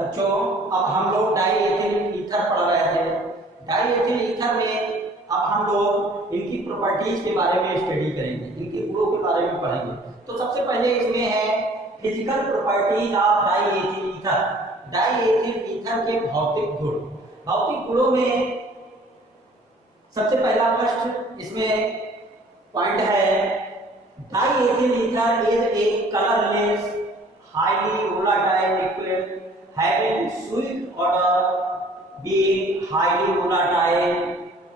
बच्चों अब हम लोग डाई एथिल ईथर पढ़ रहे थे। डाई एथिल ईथर में अब हम लोग इनकी प्रॉपर्टीज के बारे में स्टडी करेंगे, इनके गुणों के बारे में पढ़ेंगे। तो सबसे पहले इसमें है physical properties of diethyl ether. Die ethyl ether के भौतिक गुण। भौतिक गुणों में सबसे पहला फर्स्ट इसमें पॉइंट है, die ethyl ether is A colourless highly volatile liquid having sweet odor, being highly volatile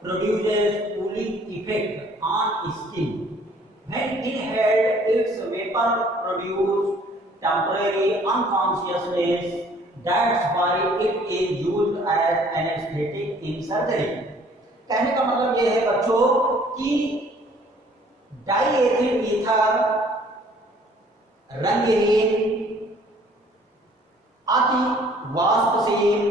produces cooling effect on skin. When inhaled, its vapor produce temporary unconsciousness. That's why it is used as anesthetic in surgery. कहने का मतलब यह है बच्चों कि die ethyl ether रंगहीन, अति वाष्पशील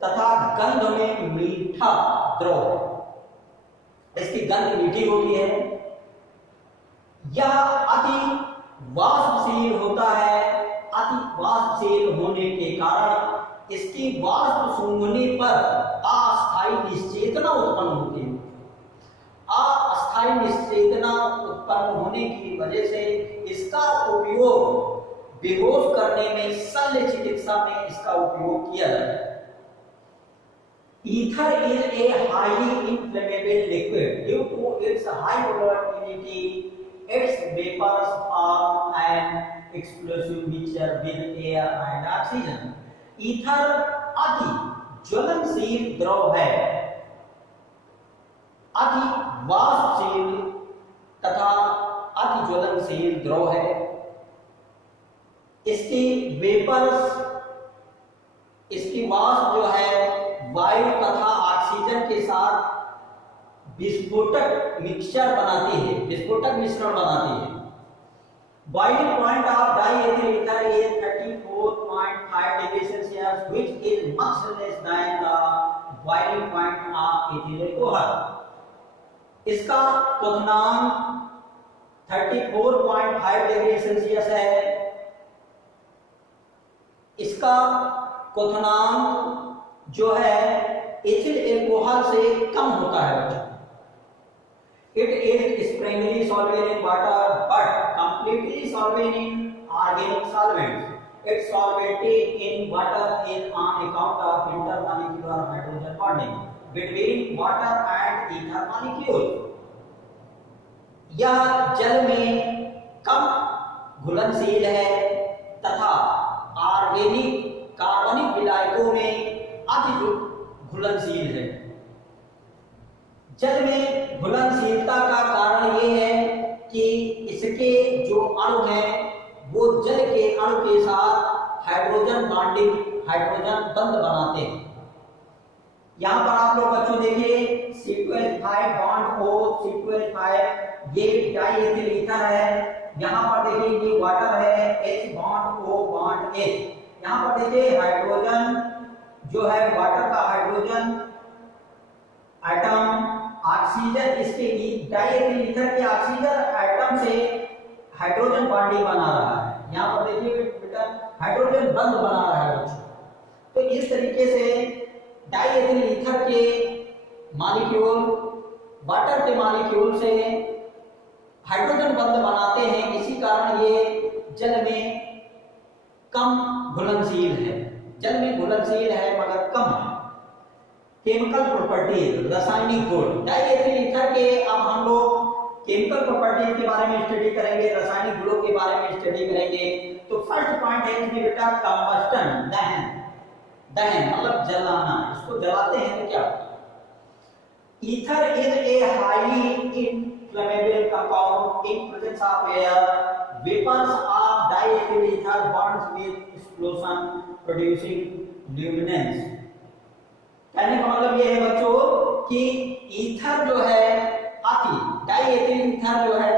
तथा गंध में मीठा द्रव है। इसकी गंध मीठी होती है। यह अति वाष्पशील होता है। अति वाष्पशील होने के कारण इसकी वाष्प सूंघने पर अस्थायी निश्चेतना उत्पन्न होती है। अस्थायी निश्चेतना उत्पन्न होने की वजह से इसका उपयोग बेहोश करने में, शल्य चिकित्सा में इसका उपयोग किया जाता है। Ether is a highly inflammable liquid due to its high volatility. Its vapors form an explosive mixture with air and oxygen. Ether अति ज्वलनशील द्रव है, अति वाष्पशील तथा अति ज्वलनशील द्रव है। इसकी वेपर्स, इसकी वाष्प जो है वायु तथा ऑक्सीजन के साथ विस्फोटक मिक्सचर बनाती है, विस्फोटक मिश्रण बनाती है। Boiling point of diethyl ether is 34.5 degree Celsius which is much less than the boiling point of ethyl alcohol. इसका क्वथनांक 34.5 डिग्री सेल्सियस है। इसका क्वथनांक जो है एथिल अल्कोहल से कम होता है बच्चों। It is springily soluble in water but completely soluble in organic solvents. Its solubility in water is on account of intermolecular hydrogen bonding between water and ether molecules. यह जल में कम घुलनशील है तथा ऑर्गेनिक कार्बनिक विलायकों में अति घुलनशील है। जल में घुलनशीलता का कारण यह है कि इसके जो अणु हैं वो जल के अणु के साथ हाइड्रोजन बॉन्डिंग, हाइड्रोजन बंध बनाते हैं। यहां पर आप लोग बच्चों देखिए C2H5 बॉन्ड O, C2H5 ये डाई एथिल ईथर है। यहां पर देखिए ये वाटर है, H bond O bond H। यहां पर देखिए हाइड्रोजन जो है वाटर का हाइड्रोजन एटम, ऑक्सीजन, इसके डाई एथिल ईथर के ऑक्सीजन एटम से हाइड्रोजन बॉन्डिंग बना रहा है। यहां पर देखिए बेटा हाइड्रोजन बंध बना रहा है बच्चों। तो इस तरीके से डाई एथिल ईथर के मॉलिक्यूल वाटर के मॉलिक्यूल से हाइड्रोजन बंध बनाते हैं। इसी कारण ये जल में कम घुलनशील है, जल में घुलनशील है मगर कम है। केमिकल प्रॉपर्टीज, रासायनिक गुण। डाई एथिल ईथर के अब हम लोग केमिकल प्रॉपर्टीज के बारे में स्टडी करेंगे, रासायनिक गुणों के बारे में स्टडी करेंगे। तो फर्स्ट पॉइंट है इसमें बेटा कंबस्टन, दहन। दहन मतलब जलाना, इसको जलाते हैं तो क्या होता है? Ether is a highly inflammable compound in presence of air. Vapours of diethyl ether burns with explosion producing luminescence. कहने का मतलब यह है बच्चों कि ईथर जो है अति, डाई एथिल ईथर जो है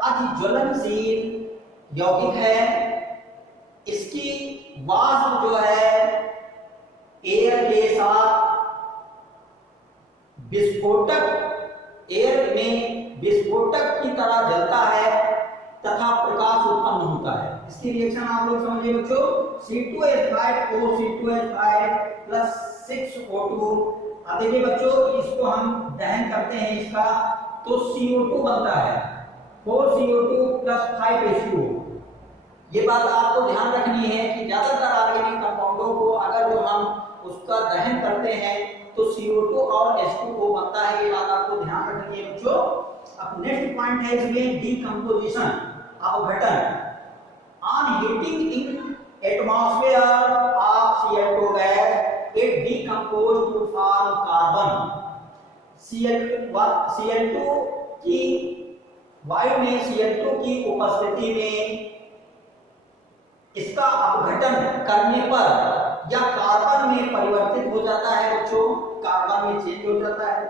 अति ज्वलनशील यौगिक है। इसकी वाष्प जो है एयर के साथ विस्फोटक, एयर में विस्फोटक की तरह जलता है तथा प्रकाश उत्पन्न होता है। इसकी रिएक्शन आप लोग समझिए बच्चों, C2H5 O C2H5 plus 6O2। अब देखिए बच्चों, इसको हम दहन करते हैं इसका, तो CO2 बनता है 4CO2 प्लस 5H2O। ये बात आपको ध्यान रखनी है कि ज्यादातर ऑर्गेनिक कंपाउंडों को अगर जो हम उसका दहन करते हैं तो CO2 और H2O बनता है, ये बात आपको ध्यान रखनी है बच्चों। अब नेक्स्ट पॉइंट है इसमें डीकंपोजिशन, अपघटन। On heating in atmosphere of CO2 gas, it decomposes to form carbon। Cl2 की वायु में Cl2 की उपस्थिति में इसका अपघटन करने पर या कार्बन में परिवर्तित हो जाता है बच्चों, कार्बन में चेंज हो जाता है।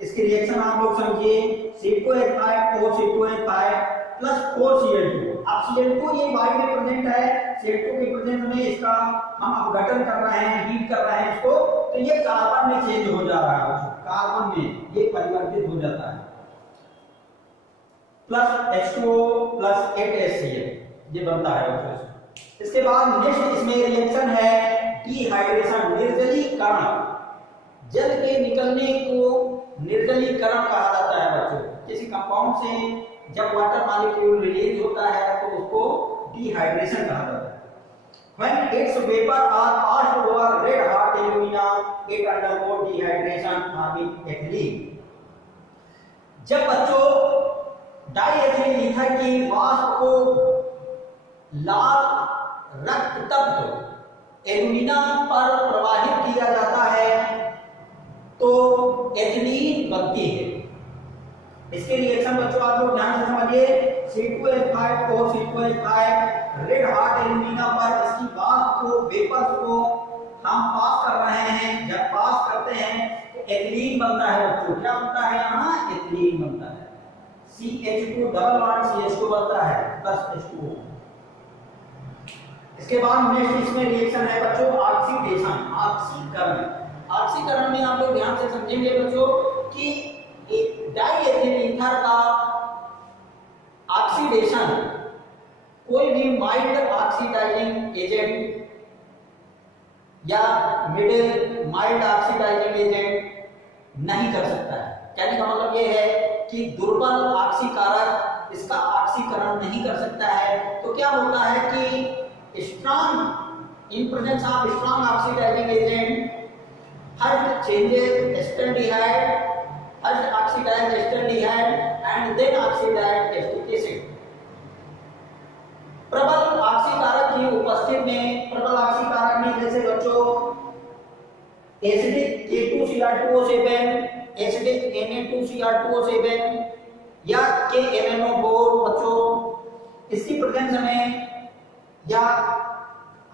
इसकी रिएक्शन आप लोग समझिए, C2H5 O C2H5 plus 4Cl2। अब Cl2 ये वायु में प्रेजेंट है, Cl2 के प्रेजेंस में इसका हम अपघटन कर रहे हैं, हीट कर रहे हैं इसको, तो ये कार्बन में चेंज हो जा रहा है बच्चों, कार्बन में ये परिवर्तित हो जाता है, प्लस H2O प्लस 8HCl ये बनता है बच्चों। इसके बाद नेक्स्ट इसमें रिएक्शन है डिहाइड्रेशन, निर्जलीकरण। जल के निकलने को निर्जलीकरण कहा जाता है बच्चों। किसी कंपाउंड से जब वाटर मॉलिक्यूल रिलीज होता है तो उसको डिहाइड्रेशन कहा जाता है। When its vapor are passed over red hot alumina, it undergo dehydration forming ethylene। जब बच्चों डाइएथिलीन ईथर की वाष्प को लाल रक्त तत्व एल्यूमिना पर प्रवाहित किया जाता है तो एथिलीन बनती है। इसके रिएक्शन बच्चों आप लोग ध्यान से समझिए, C2H5 O C2H5 red hot alumina पर इसकी वाष्प को, वेपर्स को हम पास कर रहे हैं। जब पास करते हैं तो एथिलीन बनता है बच्चों। क्या बनता है यहाँ? एथिलीन बनता है। CH2 डबल बॉन्ड CH2 बनता है प्लस H2O। इसके बाद नेक्स्ट इसमें रिएक्शन है बच्चों ऑक्सीडेशन, ऑक्सीकरण। ऑक्सीकरण में आप लोग ध्यान से समझेंगे बच्चों कि डाइएथिलीन ईथर का ऑक्सीडेशन कोई भी माइल्ड ऑक्सीडाइजिंग एजेंट या मिडिल माइल्ड ऑक्सीडाइजिंग एजेंट नहीं कर सकता है। कहने का मतलब ये है कि दुर्बल ऑक्सीकारक इसका ऑक्सीकरण नहीं कर सकता है। तो क्या होता है कि strong in presence of strong oxidising agent first changes acetaldehyde, first oxidize acetaldehyde and then oxidize acetic acid। प्रबल ऑक्सीकारक की उपस्थिति में, प्रबल ऑक्सीकारक में जैसे बच्चों एसिडिक K2Cr2O7, एसिडिक Na2Cr2O7 या KMnO4 बच्चों, इसकी प्रेजेंस में, या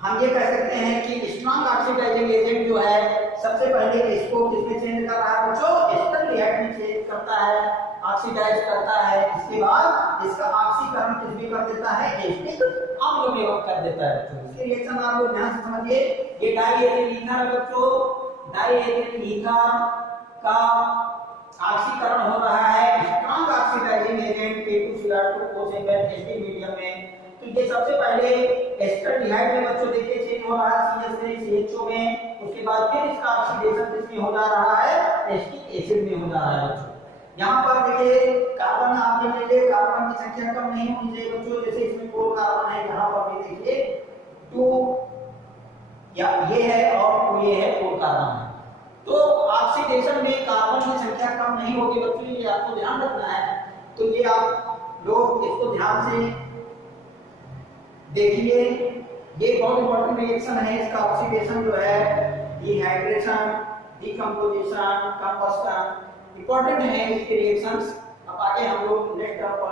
हम ये कह सकते हैं कि स्ट्रॉन्ग ऑक्सीडाइजिंग एजेंट जो है सबसे पहले इसको किसमें चेंज कर रहा है बच्चों? एसिटाल्डिहाइड में चेंज करता है, ऑक्सीडाइज करता है। इसके बाद इसका ऑक्सीकरण किसमें कर देता है? एसिटिक अम्ल में कर देता है बच्चों। इसके रिएक्शन आप लोग ध्यान से समझिए, ये डाइएथिलीन ईथर है बच्चों। डाइएथिलीन ईथर का ऑक्सीकरण हो रहा है strong oxidising agent K2Cr2O7 acidic medium में। तो ये सबसे पहले एसिटाल्डिहाइड में बच्चों देखिए चेंज हो रहा है CH से CHO में, उसके बाद फिर इसका ऑक्सीडेशन किसमें हो जा रहा है? एसिटिक एसिड में हो जा रहा है बच्चों। यहाँ पर देखिए कार्बन आप ले लीजिए, कार्बन की संख्या कम नहीं होनी चाहिए बच्चों। जैसे इसमें 4 कार्बन है, यहाँ पर भी देखिए 2 या ये है और ये है 4 कार्बन है। तो ऑक्सीडेशन में कार्बन की संख्या कम नहीं होगी बच्चों, ये आपको ध्यान रखना है। तो ये आप लोग इसको ध्यान से देखिए, ये बहुत इंपॉर्टेंट रिएक्शन है। इसका ऑक्सीडेशन जो है डिहाइड्रेशन, डिकम्पोजिशन, कंबस्टन इंपॉर्टेंट है इसके रिएक्शंस। अब आगे हम लोग नेक्स्ट टॉपिक